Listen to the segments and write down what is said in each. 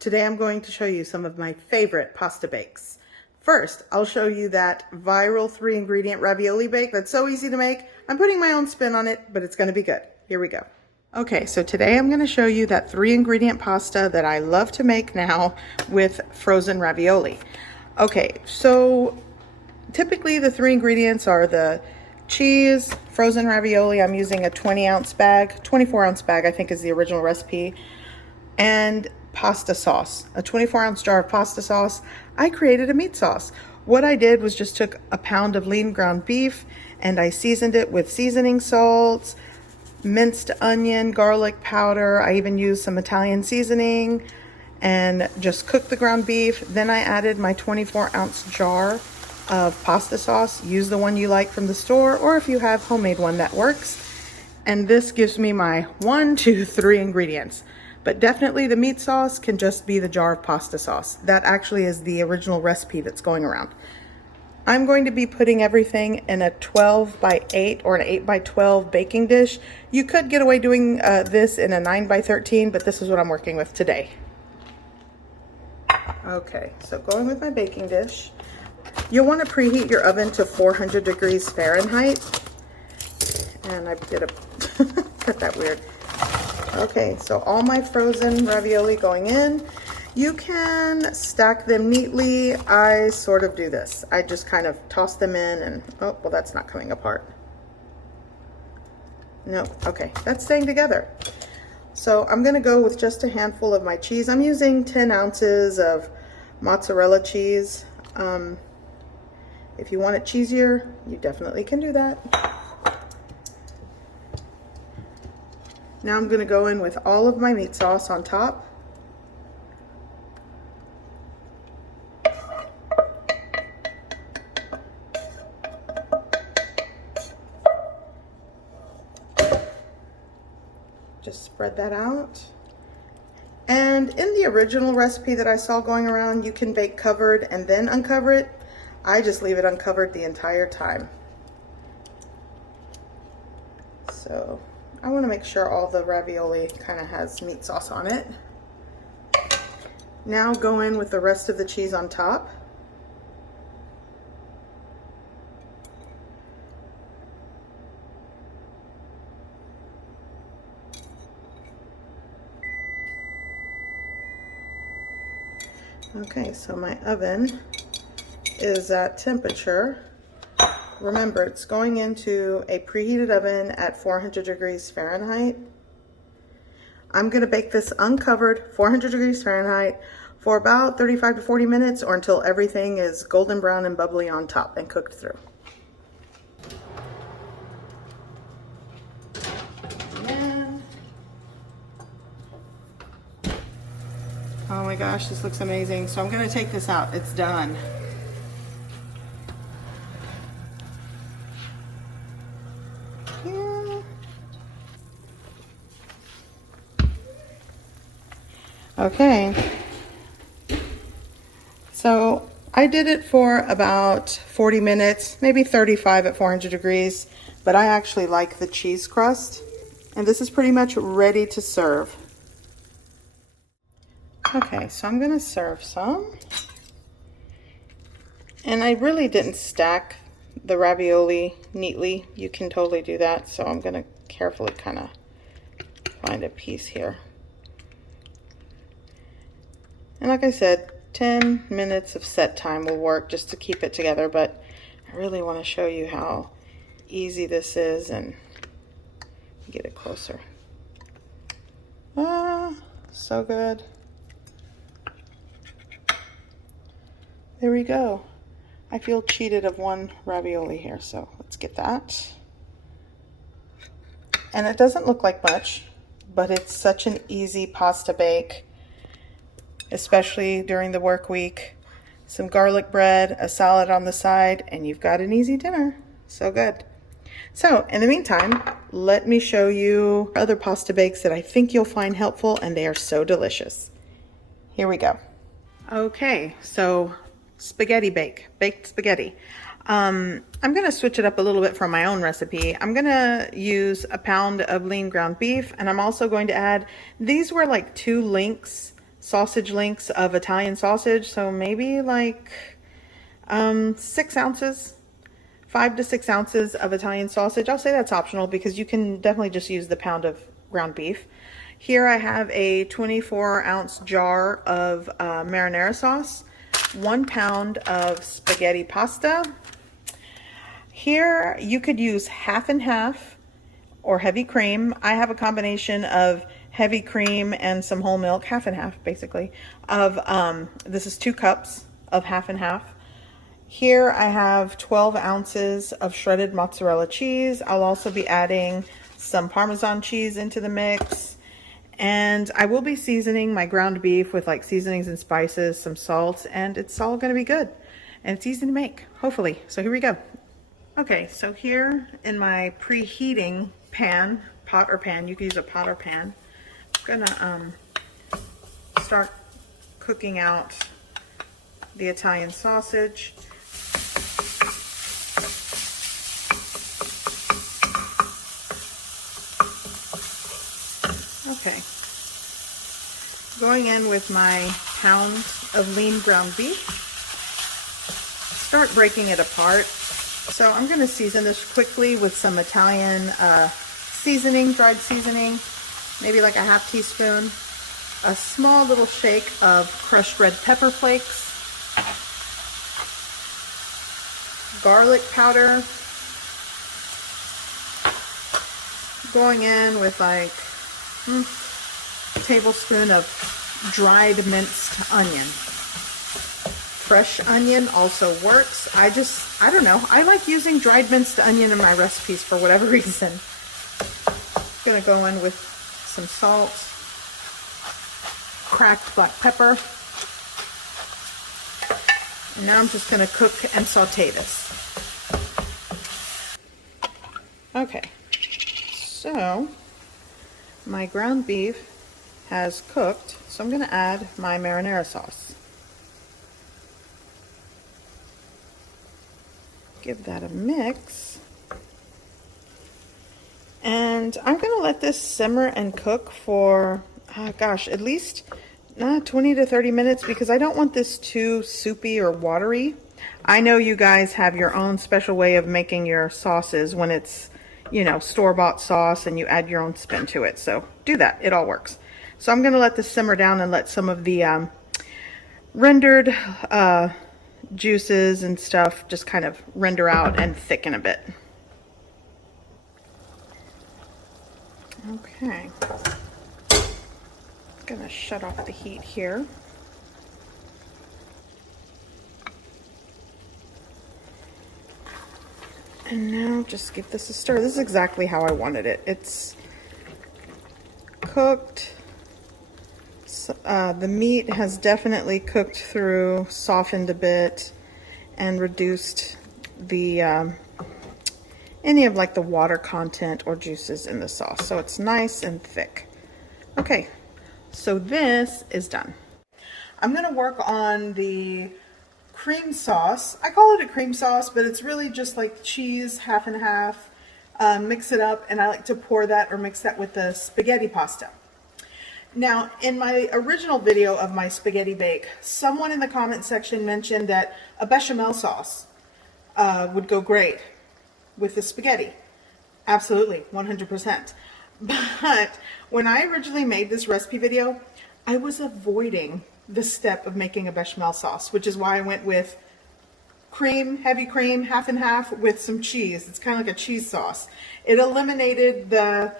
Today I'm going to show you some of my favorite pasta bakes. First, I'll show you that viral 3-ingredient ravioli bake that's so easy to make. I'm putting my own spin on it, but it's going to be good. Here we go. Okay, so today I'm going to show you that 3-ingredient pasta that I love to make now with frozen ravioli. Okay, so typically the 3 ingredients are the cheese, frozen ravioli. I'm using a 20-ounce bag, 24-ounce bag I think is the original recipe, and pasta sauce, a 24-ounce jar of pasta sauce. I created a meat sauce. What I did was just took a pound of lean ground beef and I seasoned it with seasoning salts, minced onion, garlic powder. I even used some Italian seasoning and just cooked the ground beef. Then I added my 24-ounce jar of pasta sauce. Use the one you like from the store, or if you have homemade one, that works. And this gives me my 1, 2, 3 ingredients. But definitely the meat sauce can just be the jar of pasta sauce. That actually is the original recipe that's going around. I'm going to be putting everything in a 12 by 8 or an 8 by 12 baking dish. You could get away doing this in a 9 by 13, but this is what I'm working with today. Okay, so going with my baking dish, you'll want to preheat your oven to 400 degrees Fahrenheit. And I did a, got that weird. Okay, so all my frozen ravioli going in. You can stack them neatly. I sort of do this. I just kind of toss them in and, oh, well, that's not coming apart. No, okay, that's staying together. So I'm gonna go with just a handful of my cheese. I'm using 10 ounces of mozzarella cheese. If you want it cheesier, you definitely can do that. Now I'm going to go in with all of my meat sauce on top. Just spread that out. And in the original recipe that I saw going around, you can bake covered and then uncover it. I just leave it uncovered the entire time. So I want to make sure all the ravioli kind of has meat sauce on it. Now go in with the rest of the cheese on top. Okay, so my oven is at temperature. Remember, it's going into a preheated oven at 400 degrees Fahrenheit. I'm going to bake this uncovered, 400 degrees Fahrenheit, for about 35 to 40 minutes or until everything is golden brown and bubbly on top and cooked through. And oh my gosh, this looks amazing. So I'm going to take this out. It's done. Okay, so I did it for about 40 minutes, maybe 35 at 400 degrees, but I actually like the cheese crust, and this is pretty much ready to serve. Okay, so I'm going to serve some, and I really didn't stack the ravioli neatly. You can totally do that, so I'm going to carefully kind of find a piece here. And like I said, 10 minutes of set time will work just to keep it together, but I really want to show you how easy this is and get it closer. Ah, so good. There we go. I feel cheated of one ravioli here, so let's get that. And it doesn't look like much, but it's such an easy pasta bake, especially during the work week. Some garlic bread, a salad on the side, and you've got an easy dinner. So good. So in the meantime, let me show you other pasta bakes that I think you'll find helpful, and they are so delicious. Here we go. Okay, so spaghetti bake, baked spaghetti. I'm going to switch it up a little bit from my own recipe. I'm going to use a pound of lean ground beef, and I'm also going to add, these were like 2 links sausage links of Italian sausage. So maybe like 6 ounces, 5 to 6 ounces of Italian sausage. I'll say that's optional because you can definitely just use the pound of ground beef. Here I have a 24-ounce jar of marinara sauce, 1 pound of spaghetti pasta. Here you could use half and half or heavy cream. I have a combination of heavy cream and some whole milk, half and half basically, of, this is 2 cups of half and half. Here I have 12 ounces of shredded mozzarella cheese. I'll also be adding some Parmesan cheese into the mix. And I will be seasoning my ground beef with like seasonings and spices, some salt, and it's all gonna be good. And it's easy to make, hopefully. So here we go. Okay, so here in my preheating pan, pot or pan, you can use a pot or pan, I'm gonna start cooking out the Italian sausage. Okay, going in with my pound of lean ground beef, start breaking it apart. So I'm going to season this quickly with some Italian seasoning, dried seasoning, maybe like a half teaspoon, a small little shake of crushed red pepper flakes, garlic powder, going in with like a tablespoon of dried minced onion. Fresh onion also works. I don't know. I like using dried minced onion in my recipes for whatever reason. I'm gonna go in with some salt, cracked black pepper. And now I'm just gonna cook and saute this. Okay, so my ground beef has cooked, so I'm going to add my marinara sauce. Give that a mix. And I'm going to let this simmer and cook for, gosh, at least 20 to 30 minutes because I don't want this too soupy or watery. I know you guys have your own special way of making your sauces when it's, you know, store-bought sauce and you add your own spin to it. So do that. It all works. So I'm going to let this simmer down and let some of the rendered juices and stuff just kind of render out and thicken a bit. Okay. I'm going to shut off the heat here. And now just give this a stir. This is exactly how I wanted it. It's cooked. The meat has definitely cooked through, softened a bit, and reduced the any of like the water content or juices in the sauce. So it's nice and thick. Okay, so this is done. I'm gonna work on the cream sauce. I call it a cream sauce, but it's really just like cheese, half and half. Mix it up, and I like to pour that or mix that with the spaghetti pasta. Now, in my original video of my spaghetti bake, someone in the comment section mentioned that a bechamel sauce would go great with the spaghetti. Absolutely, 100%. But when I originally made this recipe video, I was avoiding the step of making a bechamel sauce, which is why I went with cream, heavy cream, half and half with some cheese. It's kind of like a cheese sauce. It eliminated the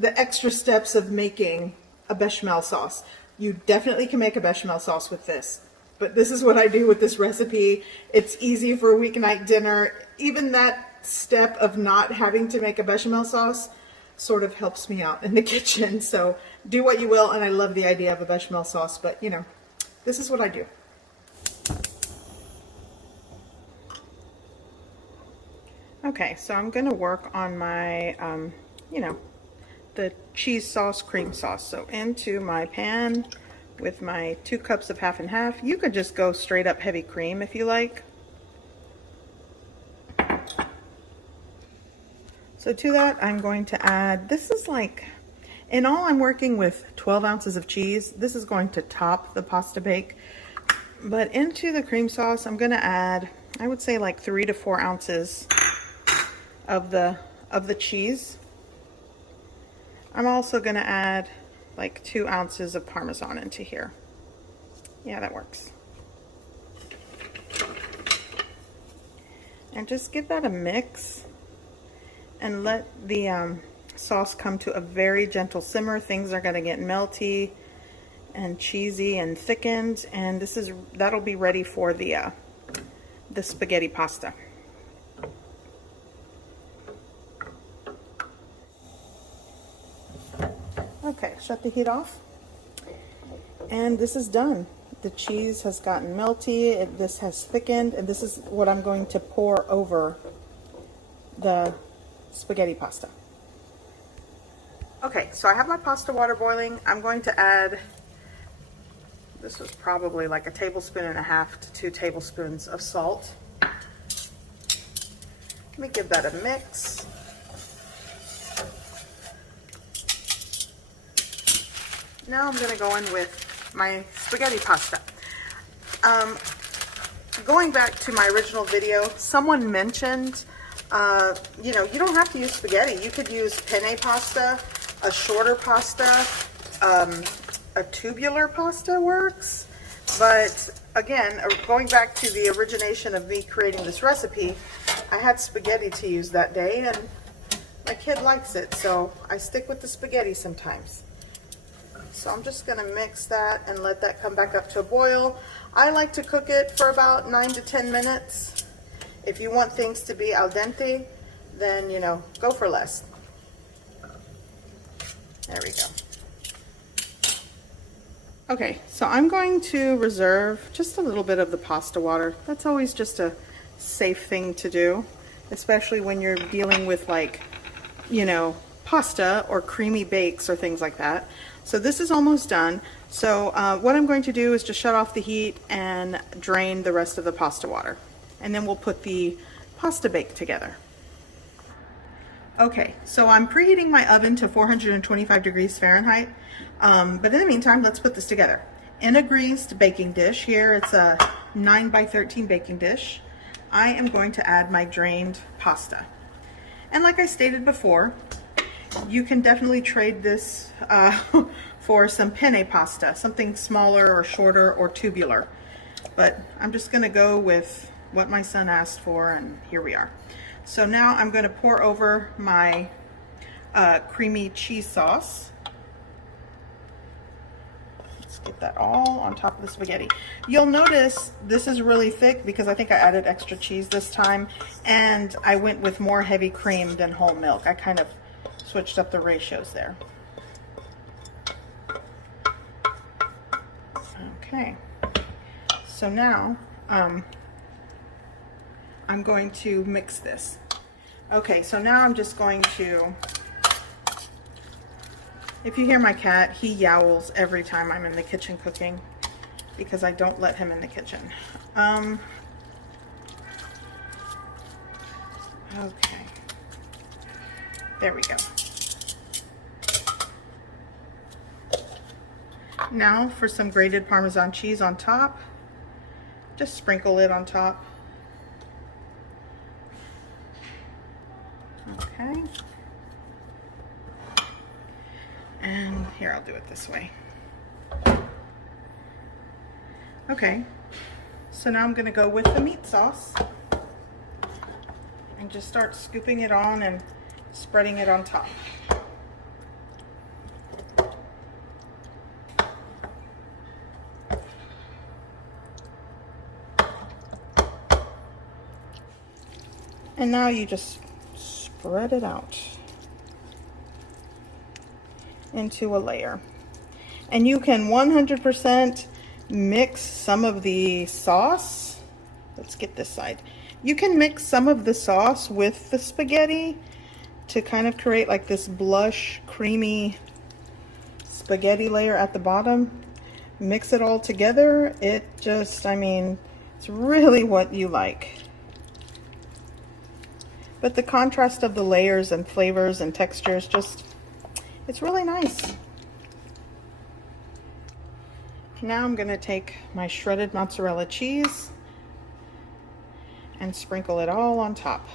extra steps of making a bechamel sauce. You definitely can make a bechamel sauce with this, but this is what I do with this recipe. It's easy for a weeknight dinner. Even that step of not having to make a bechamel sauce sort of helps me out in the kitchen. So do what you will, and I love the idea of a bechamel sauce, but you know, this is what I do. Okay, so I'm gonna work on my, you know, the cheese sauce, cream sauce. So into my pan with my 2 cups of half and half. You could just go straight up heavy cream if you like. So to that, I'm going to add, this is like, In all, I'm working with 12 ounces of cheese. This is going to top the pasta bake. But into the cream sauce, I'm gonna add, I would say like 3 to 4 ounces of the cheese. I'm also gonna add like 2 ounces of Parmesan into here. Yeah, that works. And just give that a mix and let the sauce come to a very gentle simmer. Things are gonna get melty and cheesy and thickened, and that'll be ready for the spaghetti pasta. Okay, shut the heat off, and this is done. The cheese has gotten melty, this has thickened, and this is what I'm going to pour over the spaghetti pasta. Okay, so I have my pasta water boiling. I'm going to add, this was probably like 1.5 tablespoons to 2 tablespoons of salt. Let me give that a mix. Now I'm going to go in with my spaghetti pasta. Going back to my original video, someone mentioned, you know, you don't have to use spaghetti. You could use penne pasta, a shorter pasta, a tubular pasta works. But again, going back to the origination of me creating this recipe, I had spaghetti to use that day, and my kid likes it, so I stick with the spaghetti sometimes. So I'm just going to mix that and let that come back up to a boil. I like to cook it for about 9 to 10 minutes. If you want things to be al dente, then, you know, go for less. There we go. Okay, so I'm going to reserve just a little bit of the pasta water. That's always just a safe thing to do, especially when you're dealing with, like, you know, pasta or creamy bakes or things like that. So this is almost done. So what I'm going to do is just shut off the heat and drain the rest of the pasta water. And then we'll put the pasta bake together. Okay, so I'm preheating my oven to 425 degrees Fahrenheit. But in the meantime, let's put this together. In a greased baking dish, here it's a 9 by 13 baking dish, I am going to add my drained pasta. And like I stated before, you can definitely trade this for some penne pasta, something smaller or shorter or tubular. But I'm just gonna go with what my son asked for, and here we are. So now I'm gonna pour over my creamy cheese sauce. Let's get that all on top of the spaghetti. You'll notice this is really thick because I think I added extra cheese this time, and I went with more heavy cream than whole milk. I kind of switched up the ratios there. Okay, so now I'm going to mix this. Okay, so now I'm just going to, if you hear my cat, he yowls every time I'm in the kitchen cooking because I don't let him in the kitchen. Okay, there we go. Now for some grated Parmesan cheese on top. Just sprinkle it on top. Okay. And here, I'll do it this way. Okay, so now I'm going to go with the meat sauce and just start scooping it on and spreading it on top. And now you just spread it out into a layer. And you can 100% mix some of the sauce. Let's get this side. You can mix some of the sauce with the spaghetti to kind of create like this blush, creamy spaghetti layer at the bottom. Mix it all together. It just, I mean, it's really what you like. But the contrast of the layers and flavors and textures just, It's really nice. Now I'm going to take my shredded mozzarella cheese and sprinkle it all on top.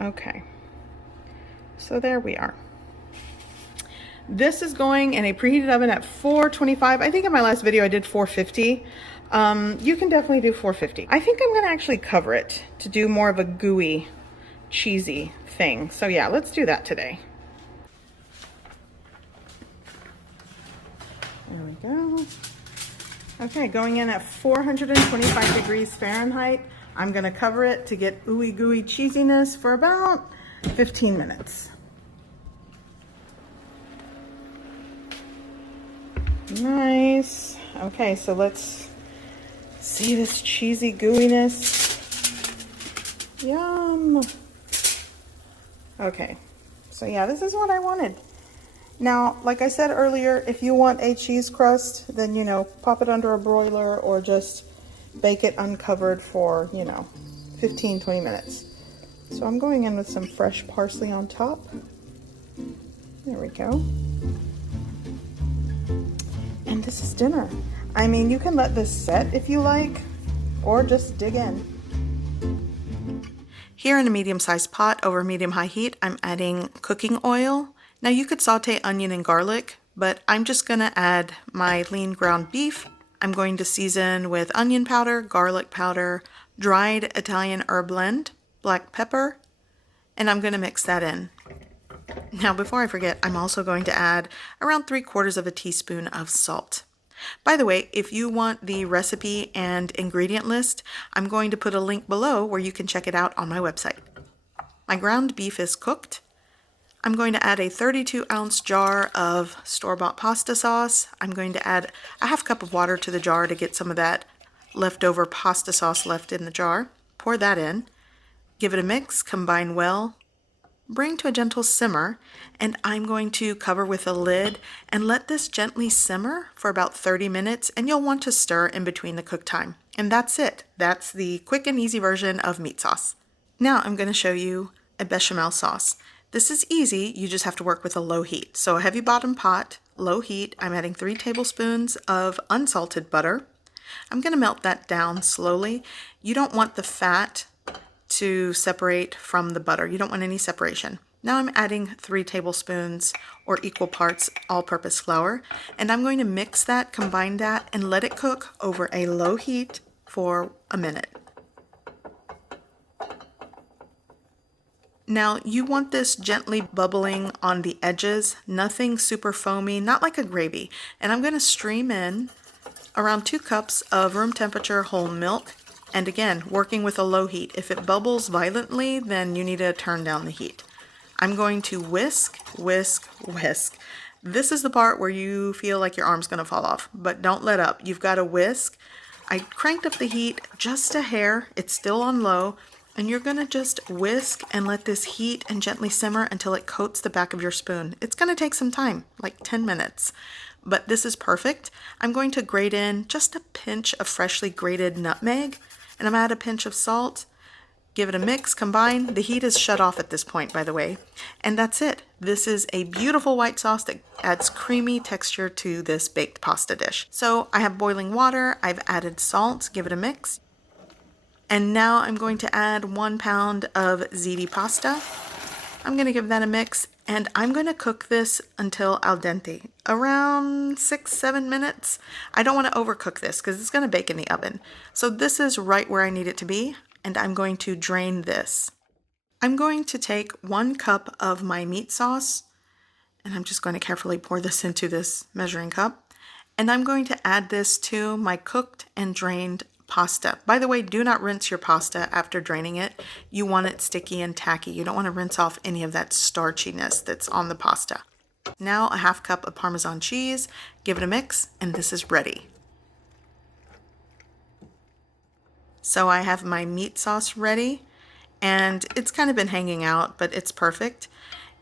Okay, so there we are. This is going in a preheated oven at 425. I think in my last video I did 450. You can definitely do 450. I think I'm gonna actually cover it to do more of a gooey, cheesy thing. So yeah, let's do that today. There we go. Okay, going in at 425 degrees Fahrenheit. I'm gonna cover it to get ooey gooey cheesiness for about 15 minutes. Nice. Okay, so let's see this cheesy gooiness. Yum. Okay, so yeah, this is what I wanted. Now, like I said earlier, if you want a cheese crust, then, you know, pop it under a broiler or just bake it uncovered for, you know, 15-20 minutes. So I'm going in with some fresh parsley on top. There we go. And this is dinner. I mean, you can let this set if you like, or just dig in. Here in a medium-sized pot over medium-high heat, I'm adding cooking oil. Now you could saute onion and garlic, but I'm just gonna add my lean ground beef. I'm going to season with onion powder, garlic powder, dried Italian herb blend, black pepper, and I'm gonna mix that in. Now, before I forget, I'm also going to add around 3/4 of a teaspoon of salt. By the way, if you want the recipe and ingredient list, I'm going to put a link below where you can check it out on my website. My ground beef is cooked. I'm going to add a 32-ounce jar of store-bought pasta sauce. I'm going to add a 1/2 cup of water to the jar to get some of that leftover pasta sauce left in the jar. Pour that in, give it a mix, combine well, bring to a gentle simmer, and I'm going to cover with a lid and let this gently simmer for about 30 minutes, and you'll want to stir in between the cook time. And that's it. That's the quick and easy version of meat sauce. Now I'm going to show you a bechamel sauce. This is easy, you just have to work with a low heat. So a heavy bottom pot, low heat, I'm adding 3 tablespoons of unsalted butter. I'm going to melt that down slowly. You don't want the fat to separate from the butter. You don't want any separation. Now I'm adding 3 tablespoons or equal parts all-purpose flour, and I'm going to mix that, combine that, and let it cook over a low heat for a minute. Now you want this gently bubbling on the edges, nothing super foamy, not like a gravy. And I'm going to stream in around 2 cups of room temperature whole milk. And again, working with a low heat. If it bubbles violently, then you need to turn down the heat. I'm going to whisk, whisk, whisk. This is the part where you feel like your arm's going to fall off, but don't let up. You've got to whisk. I cranked up the heat just a hair. It's still on low. And you're gonna just whisk and let this heat and gently simmer until it coats the back of your spoon. It's gonna take some time, like 10 minutes, but this is perfect. I'm going to grate in just a pinch of freshly grated nutmeg, and I'm gonna add a pinch of salt, give it a mix, combine. The heat is shut off at this point, by the way, and that's it. This is a beautiful white sauce that adds creamy texture to this baked pasta dish. So I have boiling water, I've added salt, give it a mix. And now I'm going to add 1 pound of ziti pasta. I'm going to give that a mix, and I'm going to cook this until al dente, around 6-7 minutes. I don't want to overcook this because it's going to bake in the oven. So this is right where I need it to be, and I'm going to drain this. I'm going to take 1 cup of my meat sauce, and I'm just going to carefully pour this into this measuring cup. And I'm going to add this to my cooked and drained pasta. By the way, do not rinse your pasta after draining it. You want it sticky and tacky. You don't want to rinse off any of that starchiness that's on the pasta. Now a 1/2 cup of Parmesan cheese, give it a mix, and this is ready. So I have my meat sauce ready, and it's kind of been hanging out, but it's perfect.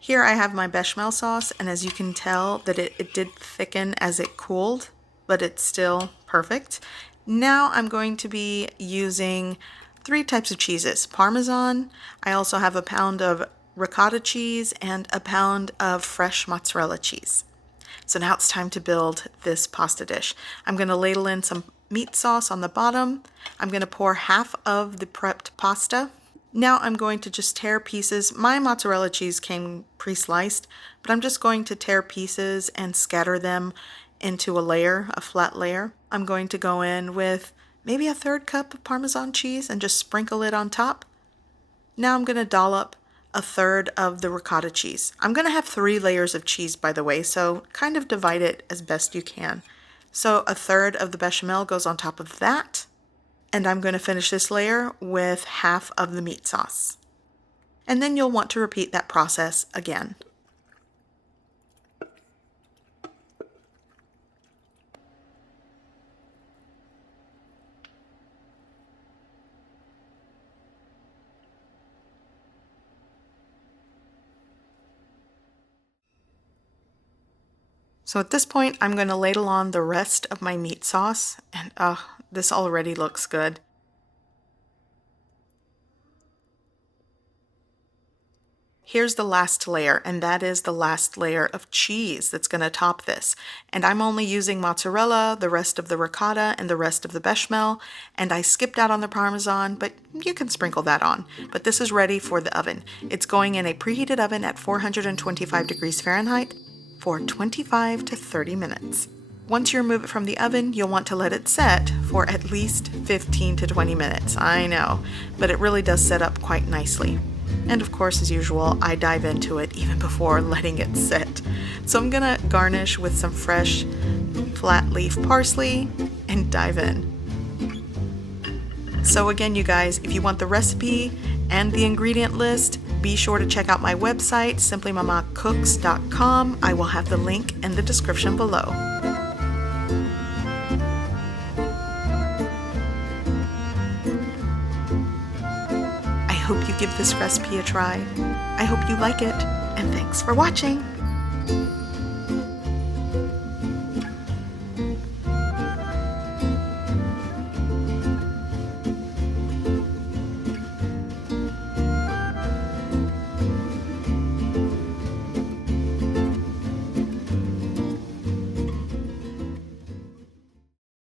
Here I have my bechamel sauce, and as you can tell that it did thicken as it cooled. but it's still perfect. Now I'm going to be using 3 types of cheeses. Parmesan, I also have a pound of ricotta cheese and a pound of fresh mozzarella cheese. So now it's time to build this pasta dish. I'm going to ladle in some meat sauce on the bottom. I'm going to pour half of the prepped pasta. Now I'm going to just tear pieces. My mozzarella cheese came pre-sliced, but I'm just going to tear pieces and scatter them into a layer, a flat layer. I'm going to go in with maybe a 1/3 cup of Parmesan cheese and just sprinkle it on top. Now I'm going to dollop a 1/3 of the ricotta cheese. I'm going to have 3 layers of cheese, by the way, so kind of divide it as best you can. So a 1/3 of the bechamel goes on top of that, and I'm going to finish this layer with half of the meat sauce. And then you'll want to repeat that process again. So at this point, I'm going to ladle on the rest of my meat sauce, and this already looks good. Here's the last layer, and that is the last layer of cheese that's going to top this. And I'm only using mozzarella, the rest of the ricotta, and the rest of the bechamel, and I skipped out on the Parmesan, but you can sprinkle that on. But this is ready for the oven. It's going in a preheated oven at 425 degrees Fahrenheit for 25 to 30 minutes. Once you remove it from the oven, you'll want to let it set for at least 15 to 20 minutes. I know, but it really does set up quite nicely. And of course, as usual, I dive into it even before letting it set. So I'm gonna garnish with some fresh flat leaf parsley and dive in. So again, you guys, if you want the recipe and the ingredient list, be sure to check out my website, simplymamacooks.com. I will have the link in the description below. I hope you give this recipe a try. I hope you like it, and thanks for watching.